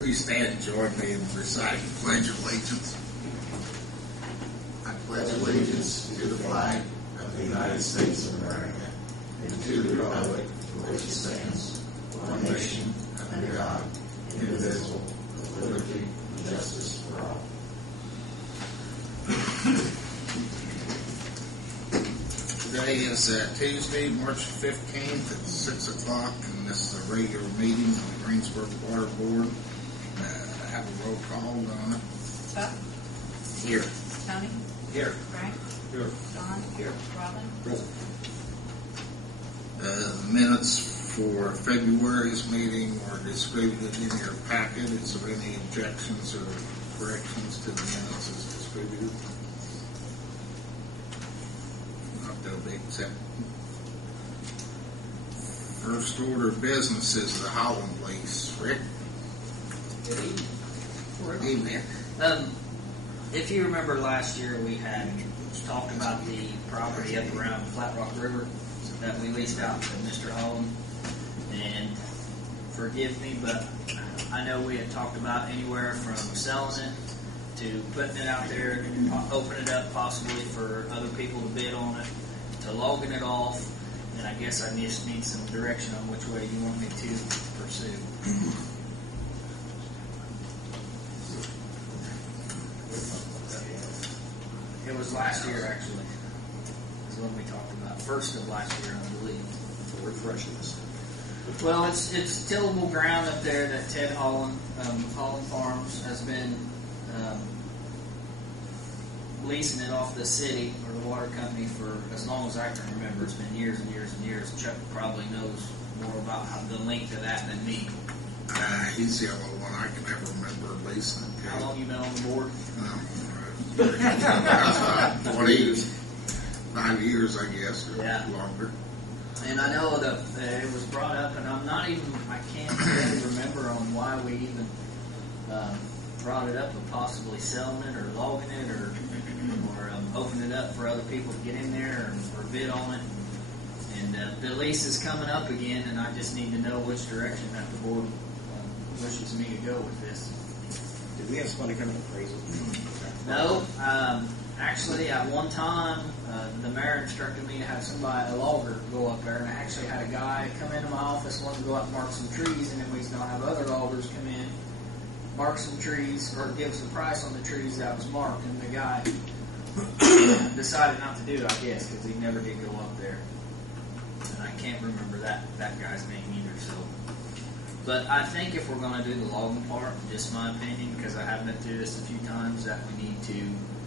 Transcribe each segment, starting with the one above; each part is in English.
Please stand and join me in reciting the Pledge of Allegiance. I pledge allegiance to the flag of the United States of America and to the republic for which it stands, one nation, under God, indivisible, with liberty and justice for all. Today is Tuesday, March 15th at 6 o'clock, and this is a regular meeting of the Greensburg Water Board. Have a roll call, Donna. Chuck? Here. Tony? Here. Frank? Here. Don? Here. Robin? Present. The minutes for February's meeting are distributed in your packet. Is there any objections or corrections to the minutes as distributed? Not they'll be accepted. First order of business is the Holland lease. Rick? Good evening. Good evening. If you remember last year, we had talked about the property up around Flat Rock River that we leased out to Mr. Holland. And forgive me, but I know we had talked about anywhere from selling it to putting it out there, opening it up possibly for other people to bid on it, to logging it off. And I guess I just need some direction on which way you want me to pursue. It was last year, actually, is when we talked about. First of last year, I believe. For refreshing us. Well, it's tillable ground up there that Ted Holland, Holland Farms, has been leasing it off the city or the water company for as long as I can remember. It's been years and years and years. Chuck probably knows more about the length of that than me. He's the only one I can ever remember leasing it. How long you been on the board? 25 years, I guess, or longer. And I know that it was brought up, and I can't really remember on why we even brought it up of possibly selling it or logging it or opening it up for other people to get in there or bid on it. And the lease is coming up again, and I just need to know which direction that the board wishes me to go with this. Did we have somebody come and appraise it? No. Actually, at one time, the mayor instructed me to have a logger, go up there, and I actually had a guy come into my office, wanted to go out and mark some trees, and then we was going to have other loggers come in, mark some trees, or give us a price on the trees that was marked, and the guy decided not to do it, I guess, because he never did go up there. And I can't remember that guy's name either, so. But I think if we're going to do the logging part, just my opinion, because I have been through this a few times, that we need to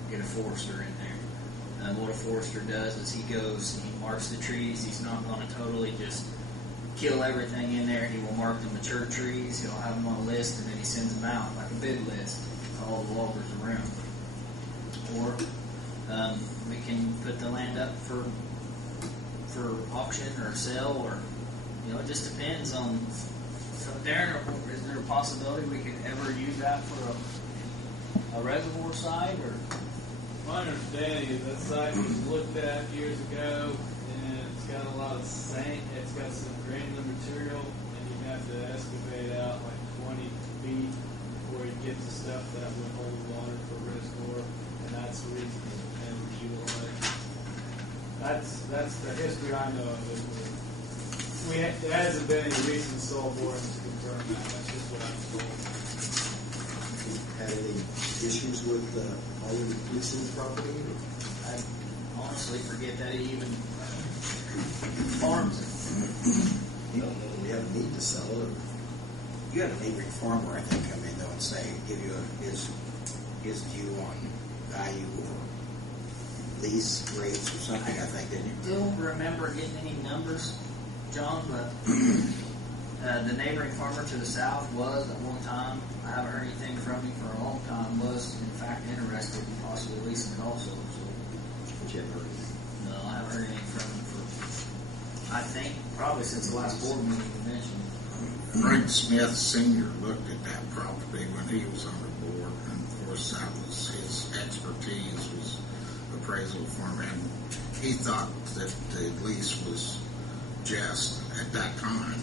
get a forester in there. What a forester does is he goes, he marks the trees. He's not going to totally just kill everything in there. He will mark the mature trees. He'll have them on a list, and then he sends them out like a bid list to all the loggers around. Or we can put the land up for auction or sale, or it just depends on. So, Darren, is there a possibility we could ever use that for a reservoir site, or? My understanding is that site was looked at years ago, and it's got a lot of sand. It's got some granular material, and you'd have to excavate out like 20 feet before you get to stuff that would hold water for reservoir, and that's the reason it's never utilized. That's the history I know of it. There hasn't been any recent soil borings to confirm that. That's just what I'm told. Had any issues with already leasing the property? I honestly forget that he even farms it. We have a need to sell it. You had a neighboring farmer, I think, come in though and give you his view on value or lease rates or something. I think, didn't you? I don't remember getting any numbers, John, but the neighboring farmer to the south was at one time. I haven't heard anything from him for a long time. Was in fact interested in possibly leasing it also. So, But you haven't heard anything? no, I haven't heard anything from him for I think probably since the last board meeting you mentioned. Frank Smith Sr. looked at that property when he was on the board, and of course that was his expertise, was appraisal firm, and he thought that the lease was just at that time.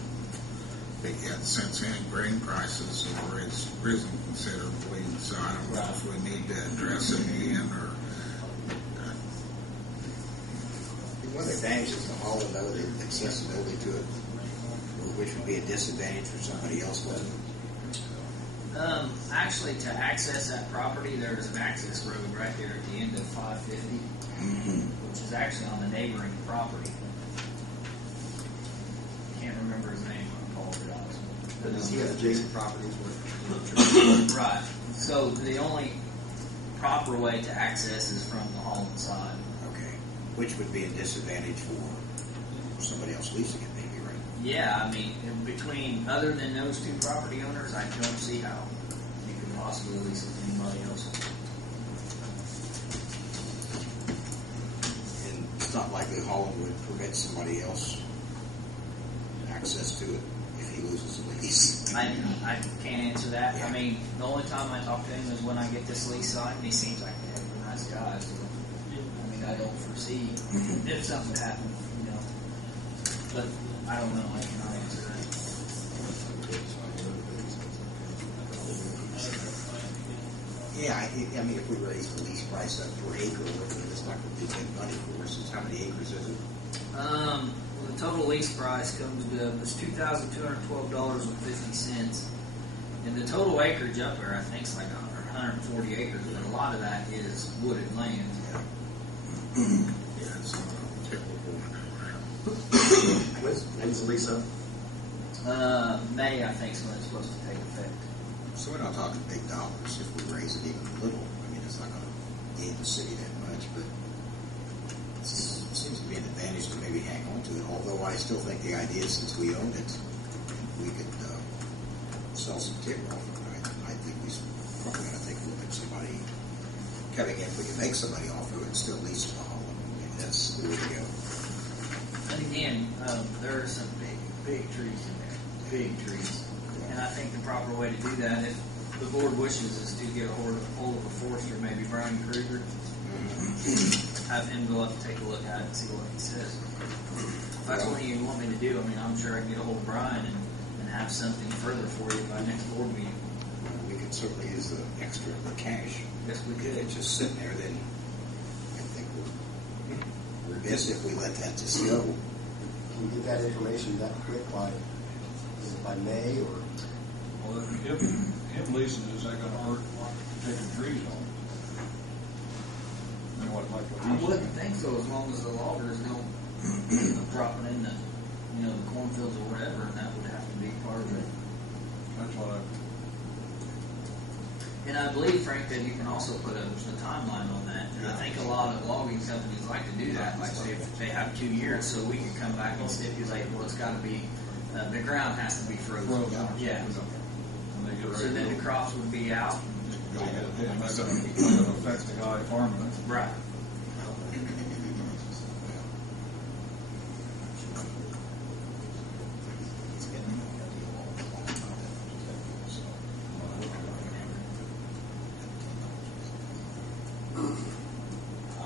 But yet, since then, grain prices have raised risen considerably, so I don't know if we need to address it again or. One advantage is the hall, though, the accessibility to it, which would be a disadvantage for somebody else, wouldn't it? Actually, to access that property, there's an access road right there at the end of 550, which is actually on the neighboring property. Can't remember his name, I apologize. But does he have adjacent properties with? Right. So the only proper way to access is from the hall side. Okay. Which would be a disadvantage for somebody else leasing it, maybe, right? Yeah, I mean, between, other than those two property owners, I don't see how you could possibly lease it to anybody else. And it's not likely Holland would permit somebody else access to it if he loses the lease. I can't answer that. Yeah. I mean, the only time I talk to him is when I get this lease signed, and he seems like a nice guy. So, I mean, I don't foresee if something happened, you know. But I don't know. I cannot answer that. Yeah, I mean, if we raise the lease price up per acre, it's not going to be big money for us. How many acres is it? Well, the total lease price comes to it's $2,212.50, and the total acreage up there, I think, is like 140 acres, but a lot of that is wooded land. Yeah, it's not typical. When's the lease up? May, I think, is when it's supposed to take effect. So we're not talking big dollars if we raise it even a little. I mean, it's not going to gain the city that much, but it seems to be an advantage to maybe hang on to it. Although I still think the idea, since we own it, we could sell some timber off of it. I think we're probably going to take a look at somebody coming in. If we can make somebody offer it and still lease it to Holland, maybe that's the way to go. And again, there are some big trees in there, big trees. And I think the proper way to do that, if the board wishes, is to get a hold of a forester, maybe Brian Kruger, have him go up and take a look at it and see what he says. If that's what you want me to do, I mean, I'm sure I can get a hold of Brian and have something further for you by next board meeting. We could certainly use the extra cash. Yes, we If could. it's just sitting there, then I think we're best if we let that just go. Can you get that information that quick by May or? Well, if him leasing, is that gonna hurt taking trees on? You know what, like what I he wouldn't said? think so, as long as the loggers don't drop it in the, the cornfields or whatever, and that would have to be part of it. That's what I, And I believe, Frank, that you can also put a timeline on that. And I think a lot of logging companies like to do that. Like, say, if they have 2 years, so we can come back and stipulate, well, it's got to be, the ground has to be frozen. Frozen. Yeah. when they get So ready then to the go. crops would be out. Yeah, that's gonna affect the guy farming it. Right.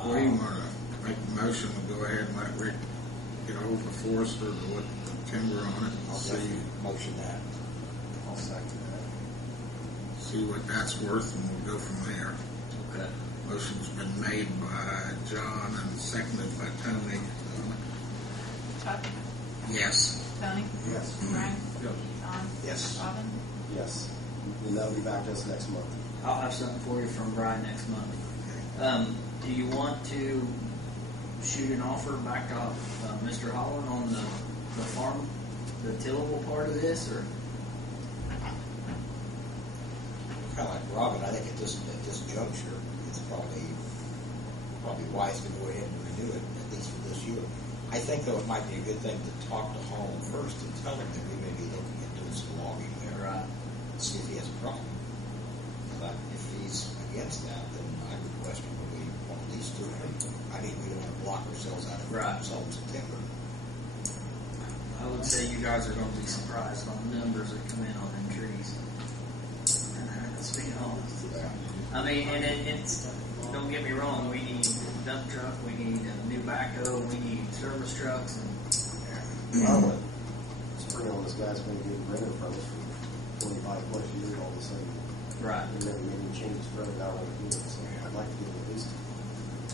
Well, you want to make the motion to go ahead and let Rick get hold of the forester to put the timber on it and I'll see motion that. I'll second that. see what that's worth, and we'll go from there. Okay. Motion's been made by John and seconded by Tony. Chuck, Yes. Tony, Yes. Brian, Yes. John, Yes. Robin. Yes. And that'll be back to us next month. I'll have something for you from Brian next month. Do you want to shoot an offer back off Mr. Holland on the farm, the tillable part of this, or? Kind of like Robin, I think at this juncture, it's probably wise to go ahead and renew it, at least for this year. I think, though, it might be a good thing to talk to Holland first and tell him that we may be looking at doing some logging there. Right. See if he has a problem. But if he's against that, then I would question what we want to lease to him. I mean, we don't want to block ourselves out of Right. selling some timber. I would say you guys are going to be surprised on the numbers that come in on them trees. Let's be honest. Yeah. I mean, and it's, don't get me wrong, we need a dump truck, we need a new backhoe, we need service trucks, and Well, spring on this guy's been getting renter from us for 25 plus years all of a sudden. Right. And then maybe changes further down the road. So I'd like to give it at least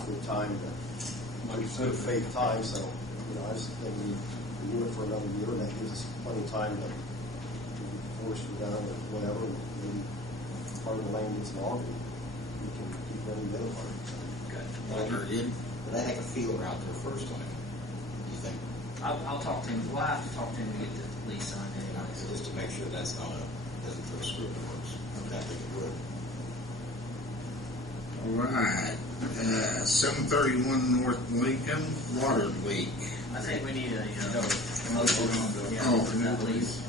good time, Like you good said, faith time, so, I just think we do it for another year, and that gives us plenty of time to force it down or whatever, and maybe part of the land gets logged, and we can keep running the other part. Okay. Walter, did I take a feeler out there first on it? Do you think? I'll talk to him. We'll have to talk to him to get the lease signed anyways. Just to make sure that's not doesn't throw a screw in the works. I think it would. All right, 731 North Lincoln, water leak. I think we need a motion on for that lease.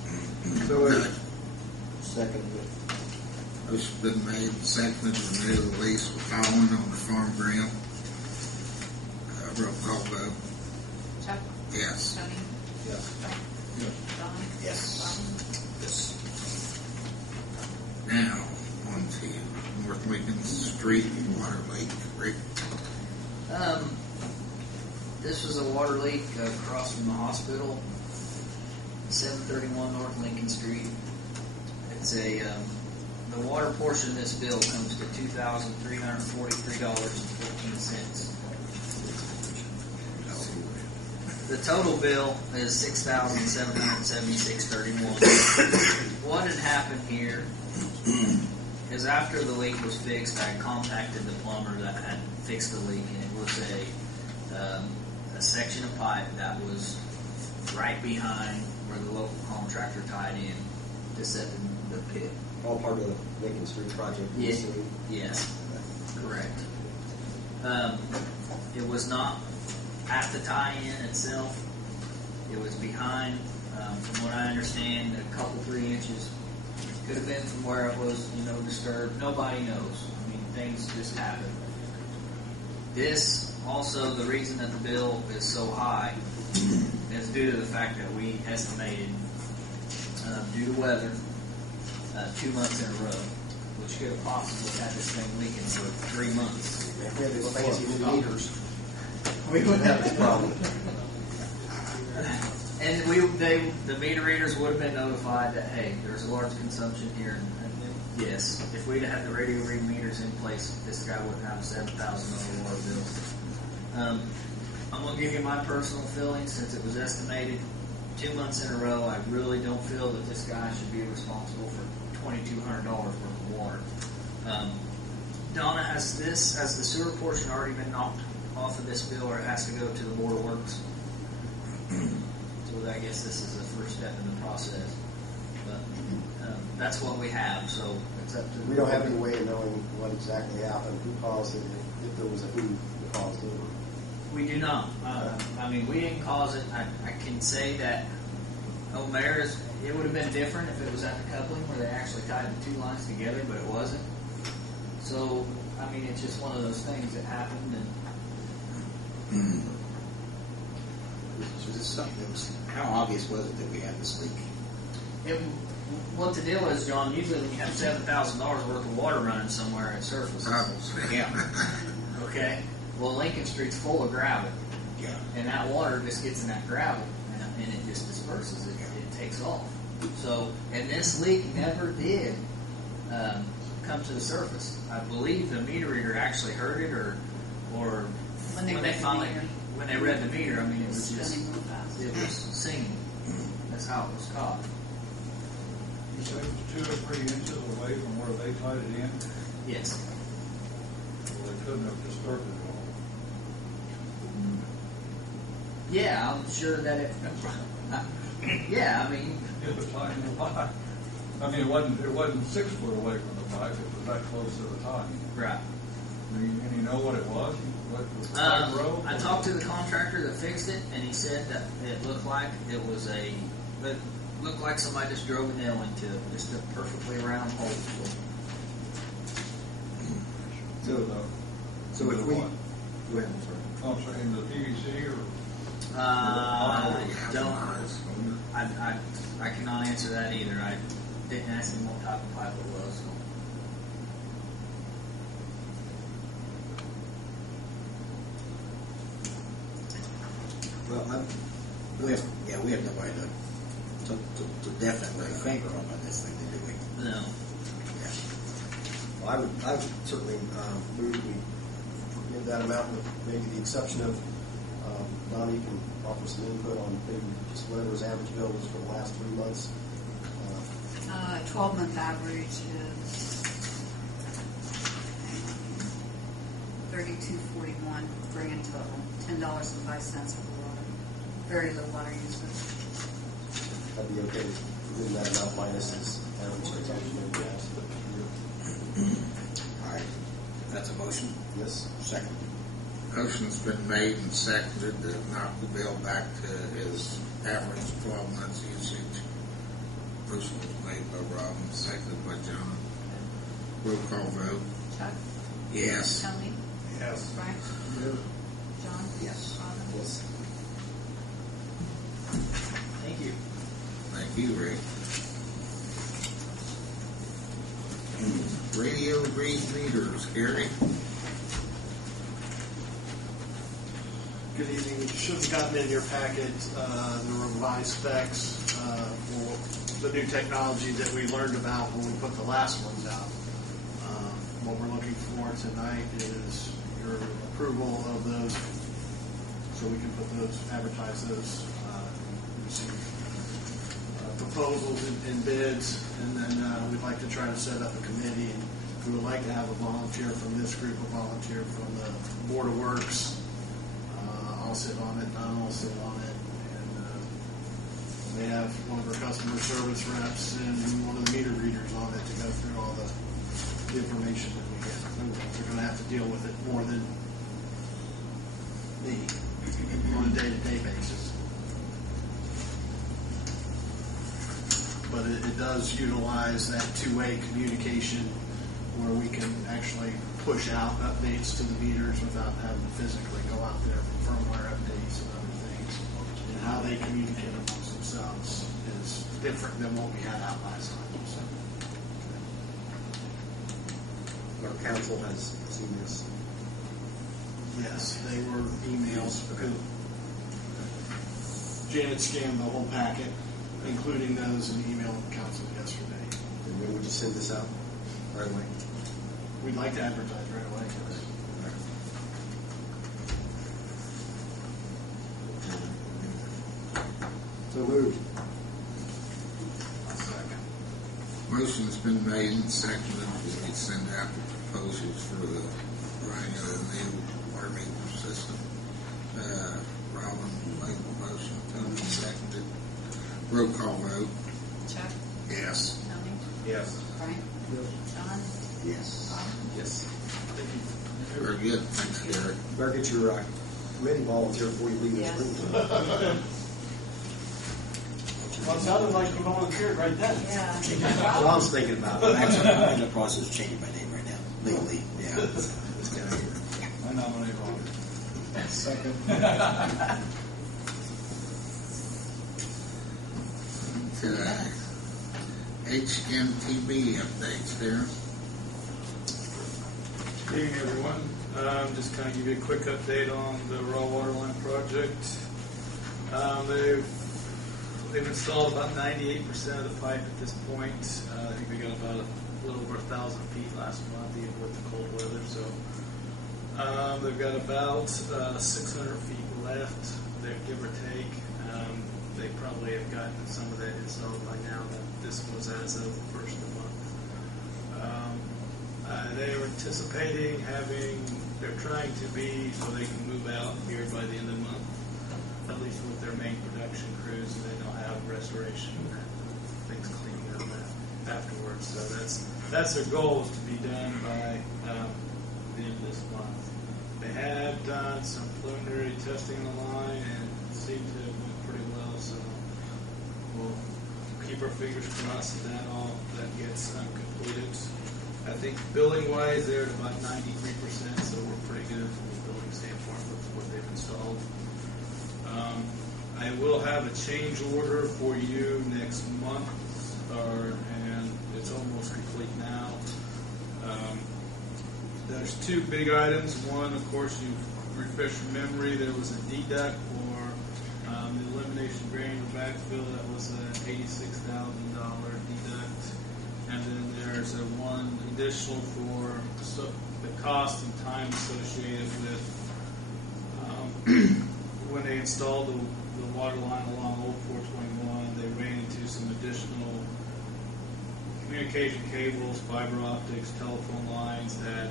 Second. Motion's been made, seconded to renew the lease with Holland on the farm ground. Roll call vote. Chuck? Yes. Tony? Yes. Frank? Yes. Don? Yes. Robin? Yes. Now, on to North Lincoln Street water leak. Rick? This was a water leak across from the hospital, 731 North Lincoln Street. It's the water portion of this bill comes to $2,343.14. The total bill is $6,776.31. What had happened here is after the leak was fixed, I contacted the plumber that had fixed the leak, and it was a section of pipe that was right behind where the local contractor tied in to set the pit. All part of the Lincoln Street project. Yes, yes, correct. It was not at the tie-in itself. It was behind, from what I understand, a couple, 3 inches. Could have been from where it was, disturbed. Nobody knows. I mean, things just happen. This, also, the reason that the bill is so high is due to the fact that we estimated, due to weather, 2 months in a row, which could have possibly had this thing leaking for 3 months. If we had these fancy new meters, We we wouldn't have this problem. And the meter readers would have been notified that, hey, there's a large consumption here. And yes, if we'd had the radio read meters in place, this guy wouldn't have a $7,000 water bill. I'm going to give you my personal feelings since it was estimated 2 months in a row. I really don't feel that this guy should be responsible for $2,200 worth of water. Donna, has the sewer portion already been knocked off of this bill, or it has to go to the Board of Works? So I guess this is the first step in the process. But that's what we have, so it's up to the We don't have any way of knowing what exactly happened, who caused it, if there was a who caused it. We do not. I mean, we didn't cause it. I can say that O'Mara's, it would have been different if it was at the coupling where they actually tied the two lines together, but it wasn't. So, I mean, it's just one of those things that happened. And So this is something that was, how obvious was it that we had this leak? what the deal is, John, usually when you have $7,000 worth of water running somewhere at surface. Yeah. Okay? Well, Lincoln Street's full of gravel. Yeah. And that water just gets in that gravel, and it just disperses. It takes off. So, and this leak never did come to the surface. I believe the meter reader actually heard it, or When they read the meter. when they read the meter. I mean, it was just Spinning real fast. it was singing. That's how it was caught. You said it was 2 or 3 inches away from where they tied it in? Yes. Well, they couldn't have disturbed it all. Yeah, I'm sure that it. Yeah, I mean, It was tying the pipe. I mean, it wasn't 6 foot away from the pipe, it was that close to the tie. right. And you know what it was? What was the pipe row? I talked to the contractor that fixed it, and he said that it looked like it looked like somebody just drove a nail into it, just a perfectly round hole. So if we, Go ahead, I'm sorry. I'm sorry, in the PVC or? Don't. I cannot answer that either. I didn't ask him what type of pipe it was. So. Well, we have nobody to definitely lay a finger on this thing, do we? No. Yeah. I would certainly move we forgive that amount with maybe the exception of Donnie can offer some input on maybe just whatever his average bill was for the last 3 months. 12-month average is $32.41 grand total, $10.05 for water. Very low water usage. That'd be okay within that amount minus his average consumption of gas. All right, that's a motion. Yes. Second. Motion's been made and seconded to knock the bill back to his average 12 months usage. Motion was made by Robin, seconded by John. Roll call vote. Chuck? Yes. Tony? Yes. Frank? John? Yes. Robin? Yes. Thank you. Thank you, Rick. Radio read meters, Gary. Good evening. You should have gotten in your packet the revised specs for the new technology that we learned about when we put the last ones out. What we're looking for tonight is your approval of those so we can advertise those, receive proposals and bids, and then we'd like to try to set up a committee. And we would like to have a volunteer from this group, a volunteer from the Board of Works. I'll sit on it, Don will sit on it, and we have one of our customer service reps and one of the meter readers on it to go through all the information that we get. We're going to have to deal with it more than me on a day-to-day basis. But it does utilize that two-way communication where we can actually push out updates to the meters without having to physically go out there for firmware updates and other things. And how they communicate amongst themselves is different than what we had out last time. So, Our council has seen this. yes, they were emails. Janet scanned the whole packet, including those in the email to council yesterday. And when would you send this out? Right away. We'd like to advertise right away. So moved. Motion's been made and seconded that we send out the proposals for the running of the new water meter system. Robin made the motion, Tony seconded. Roll call vote. Chuck? Yes. Tony? Yes. Frank? John? Yes. Robin? Yes. Very good. Thanks, Gary. Better get your committee volunteer before you leave this Yes. room. Well, it sounded like you volunteered right then. Yeah. That's what I was thinking about. Actually, I'm in the process of changing my name right now, legally. Yeah. Let's get out of here. I nominate Robin. Second. HMTB updates there. Good evening, everyone. Just kind of give you a quick update on the raw water line project. They've installed about 98% of the pipe at this point. I think we got about a little over 1,000 feet last month, even with the cold weather. So they've got about 600 feet left, give or take. They probably have gotten some of that installed by now. This was as of the first of the month. They are anticipating they're trying to be so they can move out here by the end of the month, at least with their main production crews, and then they'll have restoration and things cleaning up afterwards. So that's their goal, is to be done by the end of this month. They have done some preliminary testing on the line and seem to have went pretty well, so we'll keep our fingers crossed that gets completed. I think billing-wise, they're at about 93%, so we're pretty good from a billing standpoint with what they've installed. I will have a change order for you next month, and it's almost complete now. There's two big items. One, of course, you refresh your memory. There was a deduct for the elimination granular backfill. That was an $86,000 deduct. And then there's a one additional for the cost and time associated with when they installed the water line along Old 421. They ran into some additional communication cables, fiber optics, telephone lines that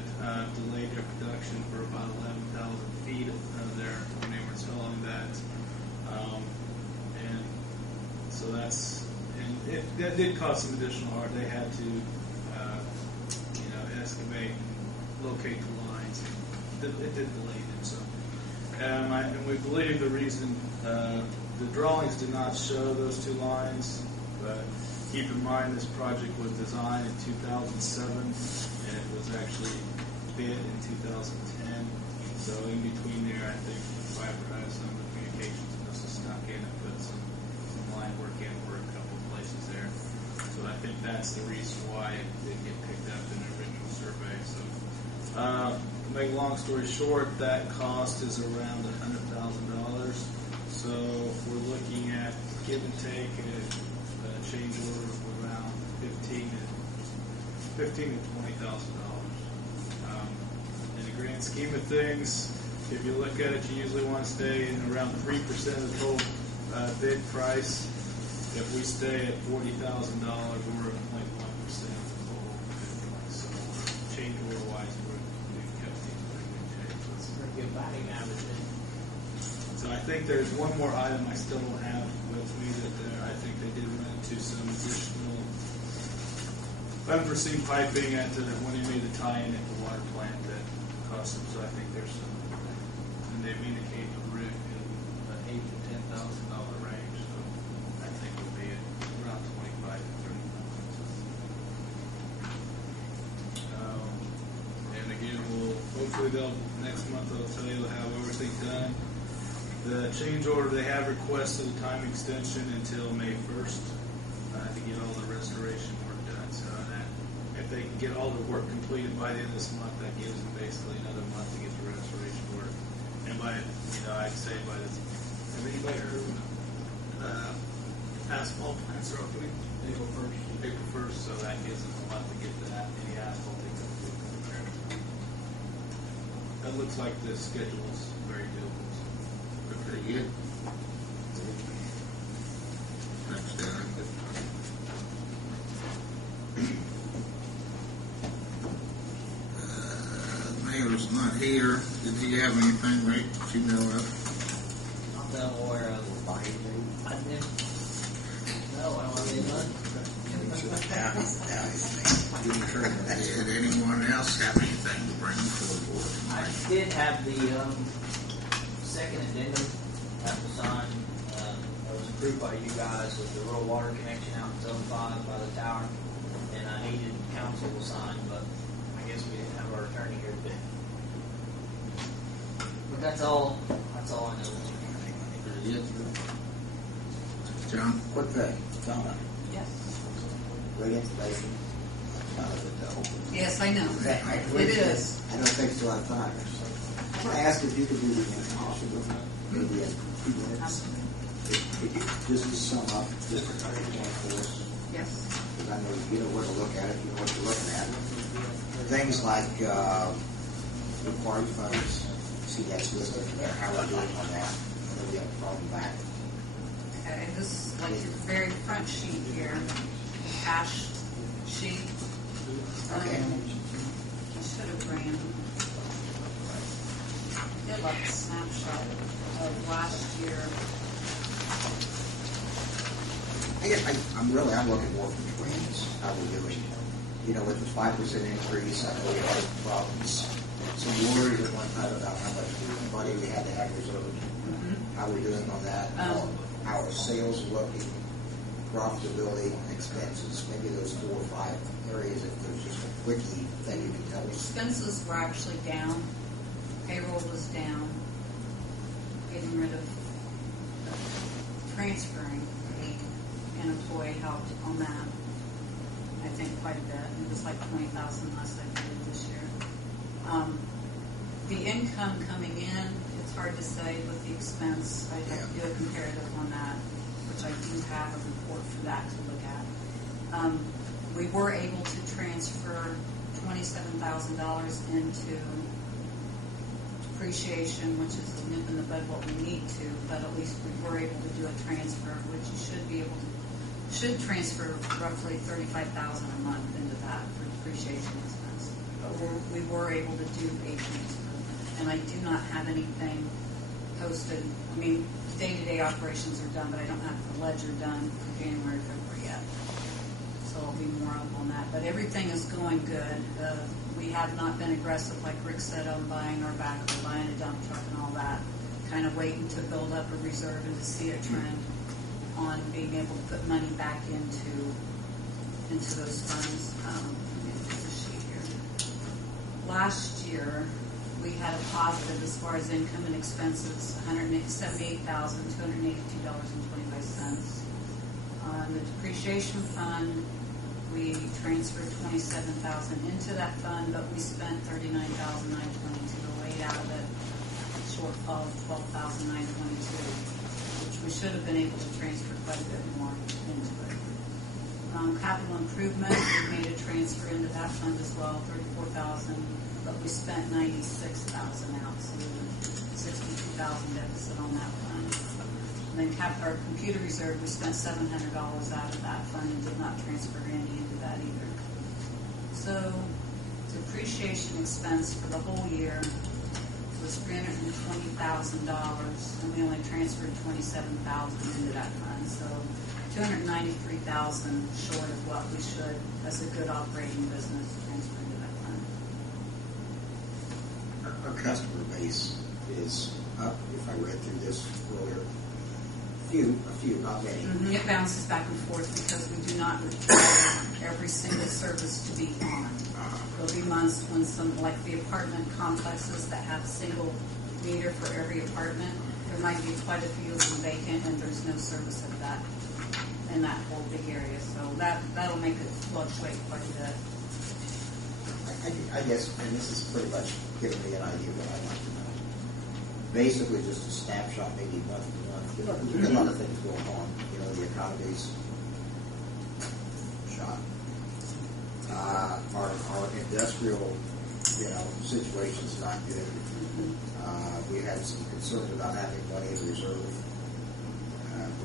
delayed their production for about 11,000 feet there when they were installing that. And so that did cause some additional hard. They had to, excavate and locate the lines. It did delay them some. And we believe the reason the drawings did not show those two lines, but keep in mind this project was designed in 2007 and it was actually bid in 2010. So in between there, I think fiber has some of the communications must have snuck in and put some line work in for a couple of places there. So I think that's the reason why it didn't get picked up in the original survey. So to make a long story short, that cost is around $100,000. So we're looking at give and take a change order of around $15,000 to $20,000. In the grand scheme of things, if you look at it, you usually want to stay in around 3% of the total bid price. If we stay at $40,000, we're at 0.1% of the total bid price. So change order wise, we've kept things pretty good shape. Pretty good batting average. So I think there's one more item I still don't have with me that I think they did run into some additional unforeseen piping when they made the tie-in at the water plant that cost them. So I think there's some, and they've indicated the roof in the $8,000 to $10,000 range. So I think it'll be at around $25,000 to $30,000. And again, hopefully next month they'll tell you how everything's done. The change order, they have requested a time extension until May 1st to get all the restoration work done. So that if they can get all the work completed by the end of this month, that gives them basically another month to get the restoration work. And by, I'd say by this, have anybody heard asphalt plants are opening? April 1st, so that gives them a month to get that, any asphalt they can do there. That looks like the schedule is very doable. Pretty good. Thanks, Darren. Mayor's not here. Did he have anything, Rick, that you know of? Not that I'm aware of. I didn't. No, I don't have any money. Did anyone else have anything to bring to the board? I did have the second addendum that was signed. That was approved by you guys with the rural water connection out in Zone 5 by the tower. And I needed council to sign, but I guess we didn't have our attorney here today. But that's all I know. Very good. John? Quick thing, Donna, Yes. great information. Kind of it, though. Yes, I know. It is. I don't think it's a lot of time. I want to ask if you could do the impossible, maybe in 2 minutes. Could you just sum up just the current one for us? Yes. Because I know you know where to look at it, you know what you're looking at. Things like required funds, see that's listed in there, how we're doing on that. I know we have a problem back. Okay, this is like your very front sheet here, the cash sheet. Okay. I should have ran. I did like a snapshot of last year. I'm looking more from trends, how we're doing. With the 5% increase, I know we had problems. Some worries at one time about how much money we had to have reserved. How we're doing on that. How our sales looking, profitability, expenses, maybe those 4 or 5 areas, if there's just a quickie thing you can tell us. Expenses were actually down. Payroll was down. Getting rid of transferring an employee helped on that. I think quite a bit. It was like 20,000 less I did this year. The income coming in, it's hard to say with the expense. I'd have to do a comparative on that, which I do have a report for that to look at. We were able to transfer $27,000 into depreciation, which is a nip in the bud what we need to, but at least we were able to do a transfer, which you should transfer roughly $35,000 a month into that for depreciation expense. But we were able to do a transfer, and I do not have anything posted. I mean, day-to-day operations are done, but I don't have the ledger done for January, February yet. So I'll be more up on that. But everything is going good. We have not been aggressive, like Rick said, on buying our backhoe, buying a dump truck and all that. Kind of waiting to build up a reserve and to see a trend on being able to put money back into those funds. Let me look at the sheet here. Last year, we had a positive as far as income and expenses, $178,282.25. On the depreciation fund, we transferred $27,000 into that fund, but we spent $39,922 away out of it, shortfall of $12,922, which we should have been able to transfer quite a bit more into it. Capital improvement, we made a transfer into that fund as well, $34,000, but we spent $96,000 out, so $62,000 deficit on that fund. And then our computer reserve, we spent $700 out of that fund and did not transfer any into that either. So depreciation expense for the whole year was $320,000, and we only transferred $27,000 into that fund. So $293,000 short of what we should, as a good operating business, transfer into that fund. Our customer base is up, if I read through this earlier. A few, not many. Mm-hmm. It bounces back and forth because we do not require every single service to be on. There'll be months when some, like the apartment complexes that have single meter for every apartment, there might be quite a few of them vacant and there's no service of that in that whole big area. So that'll make it fluctuate quite a bit. I guess, and this is pretty much giving me an idea of what I'd like to know. Basically, just a snapshot, maybe month to month. There's a lot of things going on. You know, the economy's shot. Our industrial, situation's not good. We had some concerns about having money in reserve.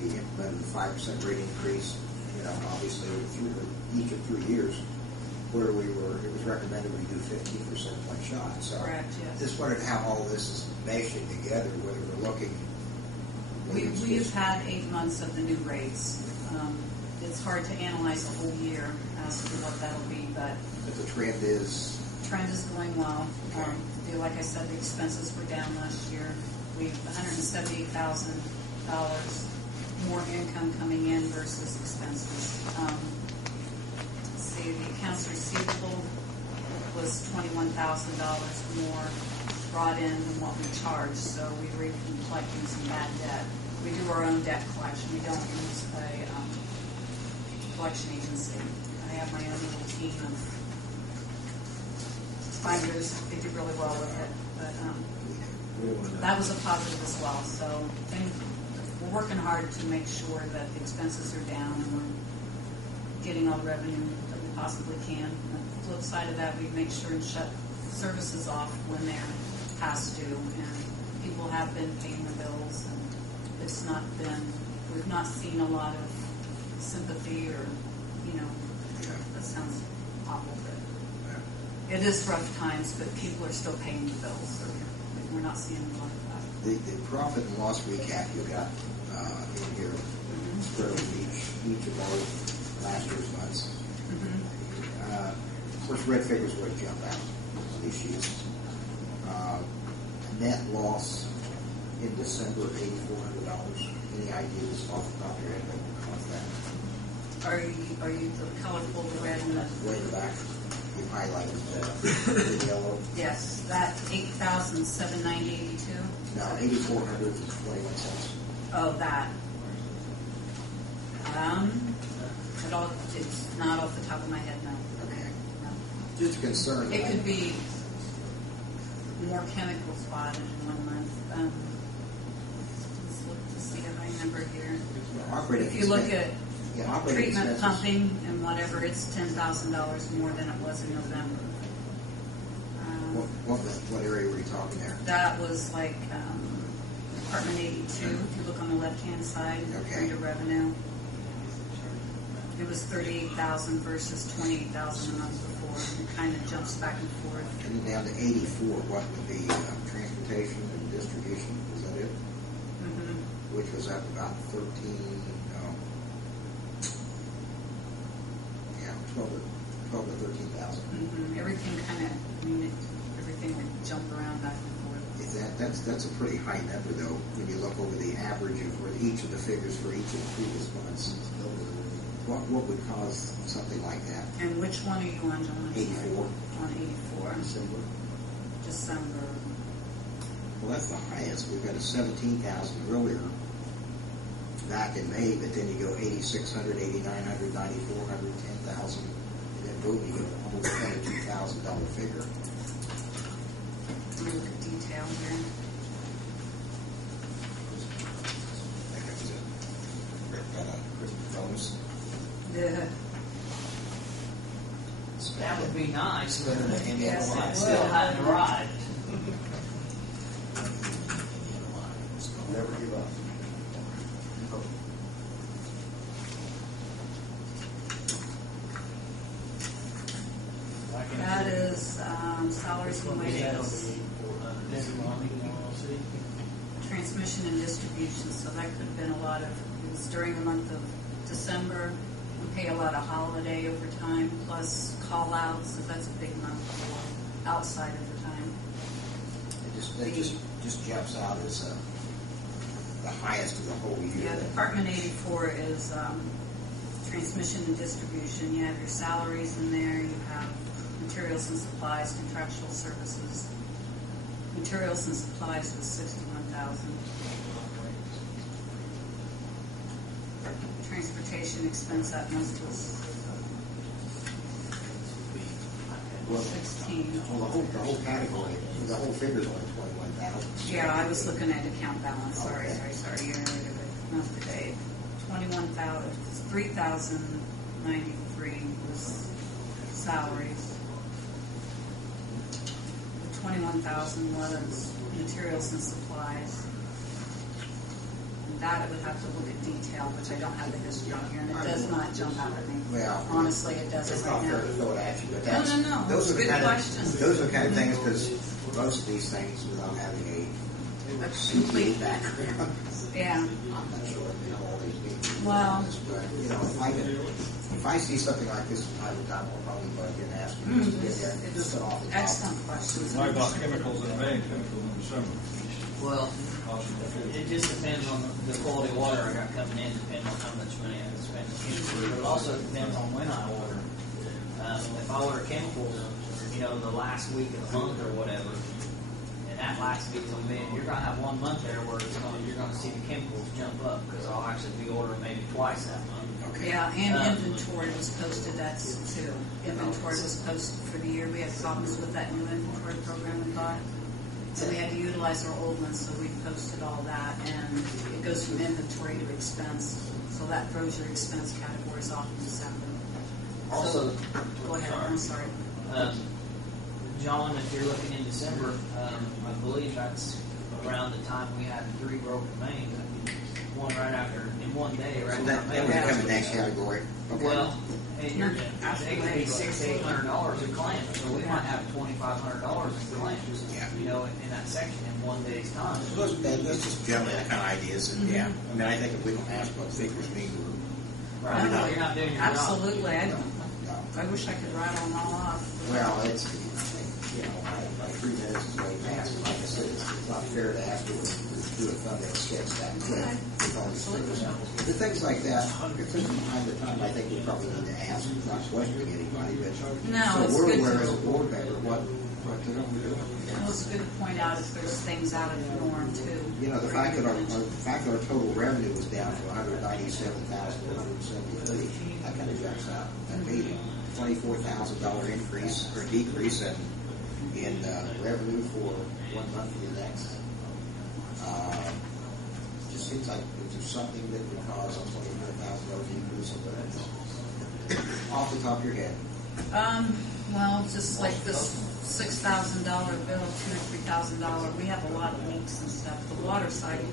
We implemented a 5% rate increase. Obviously through each of 3 years, where it was recommended we do 15% one shot. So Correct, yes. Just wondered how all this is meshing together, whether we're looking. We've had 8 months of the new rates. It's hard to analyze a whole year as to what that'll be, but the trend is going well. Okay. Like I said, the expenses were down last year. We've $178,000 more income coming in versus expenses. Let's see, the accounts receivable was $21,000 more brought in than what we charged, so we were even collecting some bad debt. We do our own debt collection. We don't use a collection agency. I have my own little team of finders. They do really well with it. But that was a positive as well. So we're working hard to make sure that the expenses are down and we're getting all the revenue that we possibly can. On the flip side of that, we make sure and shut services off when they're past due. And people have been paying their bills, and we've not seen a lot of sympathy or, that sounds awful, but it is rough times, but people are still paying the bills, so we're not seeing a lot of that. the profit and loss recap you got in here, spread over each of our last year's months. Of course, red figures would jump out on these sheets. Net loss in December, $8,400. Any ideas off the top of your head what that? Are you the colorful, the red and the? Way in the back, you highlighted the yellow. Yes, that $8,790.82. No, $8,400.21. Oh, that. It's not off the top of my head, no. Okay. No. Just a concern. It could be more chemicals bought in 1 month. Let's look to see if I remember here. Operating If you look expense- at operating treatment expenses. pumping and whatever, it's $10,000 more than it was in November. What area were you talking there? That was like Department 82, if you look on the left-hand side, Okay. under revenue. It was 38,000 versus 28,000 the month before. It kind of jumps back and forth. And then down to 84, what would be transportation and distribution? Is that it? Mm-hmm. Which was up about 12 to 13,000. Mm-hmm. Everything kind of, everything would jump around back and forth. That's a pretty high number, though, when you look over the average of where each of the figures for each of the previous months. What would cause something like that? And which one are you on, John? 84. On 84. December. Well, that's the highest. We've got a 17,000 earlier back in May, but then you go 8,600, 8,900, 9,400, 10,000, and then boom, you get almost $22,000 figure. Let me look at detail here. I think that was it. Rick got a Christmas bonus. That would be nice, but Yes, it it would. still hadn't arrived. Never give up. That is salaries and wages, transmission and distribution. So that could have been a lot of, it was during the month of December. We pay a lot of holiday overtime plus call outs, so that's a big month for outside overtime. It just jumps out as the highest of the whole year. Yeah, Department 84 is transmission and distribution. You have your salaries in there, you have materials and supplies, contractual services. Materials and supplies was 61,000. Transportation expense that month was Well, 16. Well, the whole category, the whole figure's only 21,000. Yeah, I was looking at account balance. Sorry. You're month to date. 21,000, 3,093 was salaries. The 21,000 was materials and supplies. And that I would have to look at detail, which I don't have the history on here, and it does not jump out at me. Well, Honestly, it It's doesn't not right fair now. to throw it at you, but No, that's, no. those are the Good kind question. those are the kind of things, because most of these things, without having a Complete. background, Yeah. I'm not sure all these people. Well- But, if I see something like this from time to time, I'll probably bug you and ask you Mm, to get there. Just an off the top. Excellent questions. Why about chemicals in May and chemicals in December? Well, Cost of the it just depends on the quality of water I got coming in, depending on how much money I can spend. But it also depends on when I order. If I order chemicals, the last week of the month or whatever, and that last week will be, you're going to have 1 month there where you're going to see the chemicals jump up because I'll actually be ordering maybe twice that month. Okay. Yeah, and inventory was posted, that's too. Inventory was posted for the year. We had problems with that new inventory program we got. So we had to utilize our old ones, so we posted all that, and it goes from inventory to expense. So that throws your expense categories off in December. Also, Go ahead, I'm sorry. John, if you're looking in December, I believe that's around the time we had 3 broken mains. One right after, in one day, right So after that would come in that category. Okay. Well, and it could be $600-800 in claims, so we might have $2,500 in claims. Yeah. In that section in 1 day's time. That's just generally the kind of ideas, and yeah. I mean, I think if we don't ask what figures mean, Right. No, You're not doing your job. Absolutely, no. I wish I could rattle them all off. Well, it's, my 3 minutes is way past. Like I said, it's not fair to ask you to do a thumbnail sketch that quick. With all these figures. The things like that, from time to time, I think we probably need to ask, not questioning anybody, but No, so it's we're good aware to- as a board member what we're doing. Well, it's good to point out if there's things out of the norm too. The fact that our total revenue was down to $197,173, that kind of jumps out. That made a $24,000 increase or decrease in revenue for 1 month to the next. Just seems like it's something that would cause a $24,000 decrease in revenue. Off the top of your head. Well, just like this $6,000 bill, $2,000 or $3,000. We have a lot of leaks and stuff. The water side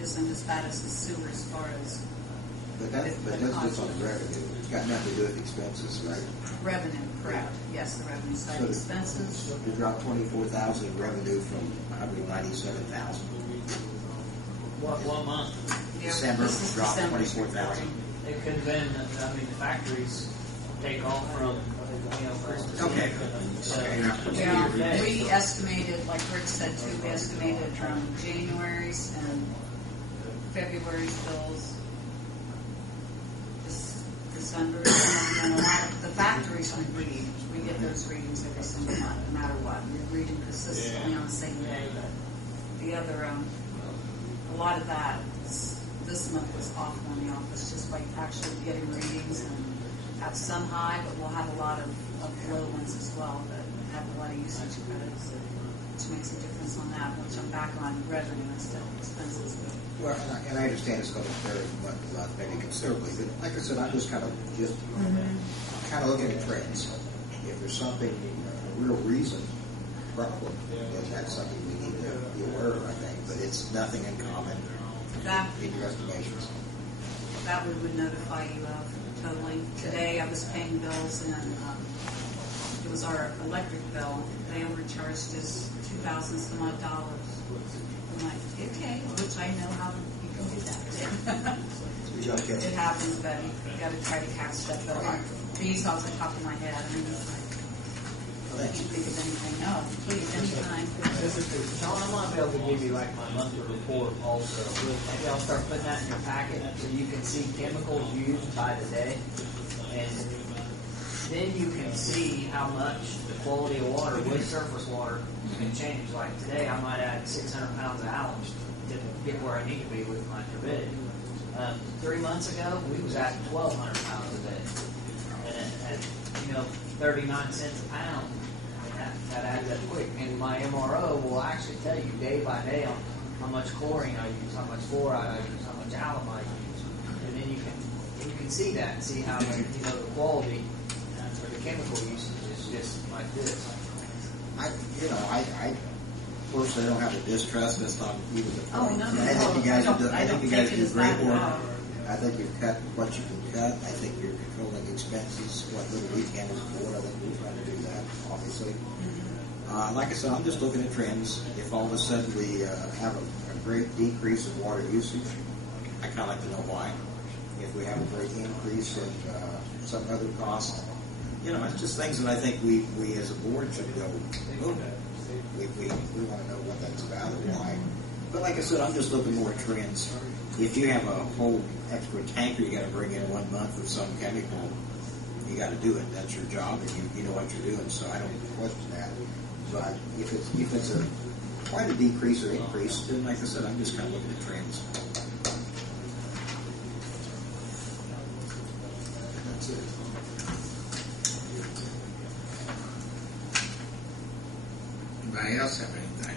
isn't as bad as the sewer as far as But that's just on the revenue. It's got nothing to do with expenses, right? revenue, correct? Yes, the revenue side So expenses. We dropped 24,000 in revenue from 197,000. What month? Yeah, December this is dropped December. 24,000. It could have been, the factories take off from, Christmas. Okay. Eve. So, Yeah, we estimated, like Rick said too, we estimated from January's and February's bills, December's, and a lot of the factories we read. We get those readings every single month, no matter what. We're reading consistently on the same day, but the other, a lot of that, this month was awful in the office, just like actually getting readings and have some high, but we'll have a lot of low ones as well, but have a lot of usage credits, which makes a difference on that, which I'm back on revenue instead of expenses. But Well, and I understand it's going to vary month, maybe considerably, but like I said, I'm just kind of looking at trends. If there's something, a real reason, problem, then that's something we need to be aware of, I think. But it's nothing uncommon that in your estimations. that we would notify you of totally. Today I was paying bills and it was our electric bill. They overcharged us $2,000 some odd dollars. I'm like, okay, which I know how you can do that. We got to catch It happens, but you got to try to catch stuff. But these off the top of my head, I mean, it's like, I can't think of anything. No, please, anytime. Sean, I might be able to give you like my monthly report also. Maybe I'll start putting that in your packet so you can see chemicals used by the day. And then you can see how much the quality of water with surface water can change. Like today, I might add 600 pounds of alums to get where I need to be with my turbidity. 3 months ago, we was at 1,200 pounds a day. And at 39 cents a pound, that adds up quick. And my MRO will actually tell you day by day on how much chlorine I use, how much fluoride I use, how much alum I use. And then you can see that and see how the quality or the chemical usage is just like this. I personally don't have a distrust. That's not even the Oh, point. no, I think you guys take it do as great that at work. all. I think you've cut what you can cut. I think you're controlling expenses. What little we can afford, I think we're trying to do that, obviously. Like I said, I'm just looking at trends. If all of a sudden we have a great decrease in water usage, I kind of like to know why. If we have a great increase in some other cost, it's just things that I think we as a board should go, oh, we want to know what that's about or why. But like I said, I'm just looking more at trends. If you have a whole extra tanker you got to bring in 1 month of some chemical, you got to do it. That's your job, and you know what you're doing. So I don't question that. But if it's quite a decrease or increase, then like I said, I'm just kind of looking at trends. That's it. Anybody else have anything?